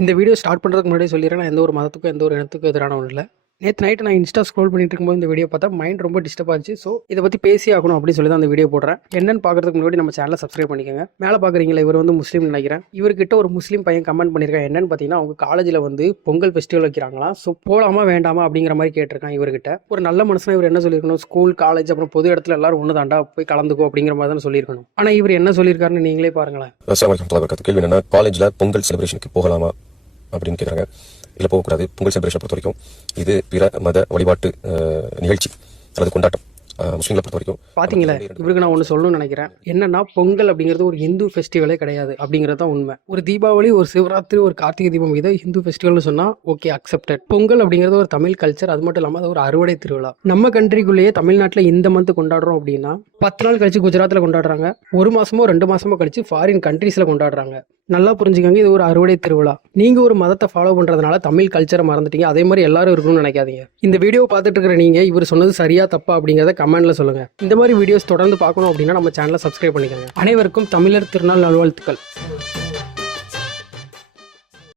இந்த video start பண்ணுறதுக்கு முன்னாடி சொல்லிடுறேன், நான் எந்த ஒரு மதத்துக்கும் எந்த ஒரு இனத்துக்கும் எதிரான ஒன்றும் இல்லை. நேற்று நைட்டு நான் இன்ஸ்டா ஸ்க்ரோல் பண்ணிட்டு இருக்கும்போது இந்த வீடியோ பார்த்தா மைண்ட் ரொம்ப டிஸ்டர்ப் ஆச்சு. ஸோ இதை பற்றி பேசி ஆகணும் அப்படின்னு சொல்லி தான் அந்த வீடியோ போடுறேன். என்னன்னு பார்க்கறதுக்கு முன்னாடி நம்ம சேனலை சப்ஸ்கிரைப் பண்ணிக்கோங்க. மேலே பார்க்குறீங்களா, இவர் வந்து முஸ்லீம் நினைக்கிறேன். இவர்கிட்ட ஒரு முஸ்லீம் பையன் கமெண்ட் பண்ணியிருக்கேன். என்னன்னு பார்த்தீங்கன்னா, அவங்க காலேஜில் வந்து பொங்கல் ஃபெஸ்டிவல் வைக்கிறாங்களாம். ஸோ போகலாமா வேண்டாமா அப்படிங்கிற மாதிரி கேட்டிருக்கான். இவர்கிட்ட ஒரு நல்ல மனுஷனா இவர் என்ன சொல்லியிருக்கணும், ஸ்கூல் காலேஜ் அப்புறம் பொது இடத்துல எல்லாரும் ஒன்று தாண்டா போய் கலந்துக்கோ அப்படிங்கிற மாதிரி தான் சொல்லியிருக்கணும். ஆனால் இவர் என்ன சொல்லியிருக்காருன்னு நீங்களே பாருங்களேன். கேள்வி என்னன்னா, காலேஜில் பொங்கல் செலிப்ரேஷனுக்கு போகலாமா அப்படின்னு கேட்குறாங்க. இல்லை, போகக்கூடாது. பொங்கல் செலிப்ரேஷனை பொறுத்த வரைக்கும் இது பிற மத வழிபாட்டு நிகழ்ச்சி அல்லது கொண்டாட்டம். முஸ்லீம்களை பொறுத்த வரைக்கும் பாத்தீங்களா, இவருக்கு நான் ஒன்று சொல்லணும்னு நினைக்கிறேன். என்னன்னா, பொங்கல் அப்படிங்கிறது ஒரு ஹிந்து ஃபெஸ்டிவலே கிடையாது அப்படிங்கிறது தான் உண்மை. ஒரு தீபாவளி, ஒரு சிவராத்திரி, ஒரு கார்த்திகை தீபம் இதை ஹிந்து ஃபெஸ்டிவல்னு சொன்னா ஓகே, அக்செப்டட். பொங்கல் அப்படிங்கிறது ஒரு தமிழ் கல்ச்சர். அது மட்டும் இல்லாமல் அது ஒரு அறுவடை திருவிழா. நம்ம கண்ட்ரிக்குள்ளேயே தமிழ்நாட்டில் இந்த மந்த் கொண்டாடுறோம் அப்படின்னா 10 நாள் கழிச்சு குஜராத்தில் கொண்டாடுறாங்க. 1 மாசமோ 2 மாசமோ கழிச்சு ஃபாரின் கண்ட்ரீஸ்ல கொண்டாடுறாங்க. நல்லா புரிஞ்சுக்கோங்க, இது ஒரு அறுவடை திருவிழா. நீங்க ஒரு மதத்தை ஃபாலோ பண்றதுனால தமிழ் கல்ச்சரை மறந்துட்டீங்க. அதே மாதிரி எல்லாரும் இருக்கணும்னு நினைக்காதீங்க. இந்த வீடியோ பார்த்துட்டு இருக்கிற நீங்க இவர் சொன்னது சரியா தப்பா அப்படிங்கிறத கமெண்ட்ல சொல்லுங்க. இந்த மாதிரி வீடியோஸ் தொடர்ந்து பார்க்கணும் அப்படின்னா நம்ம சேனலை சப்ஸ்கிரைப் பண்ணிக்கோங்க. அனைவருக்கும் தமிழர் திருநாள் நல்வாழ்த்துக்கள்.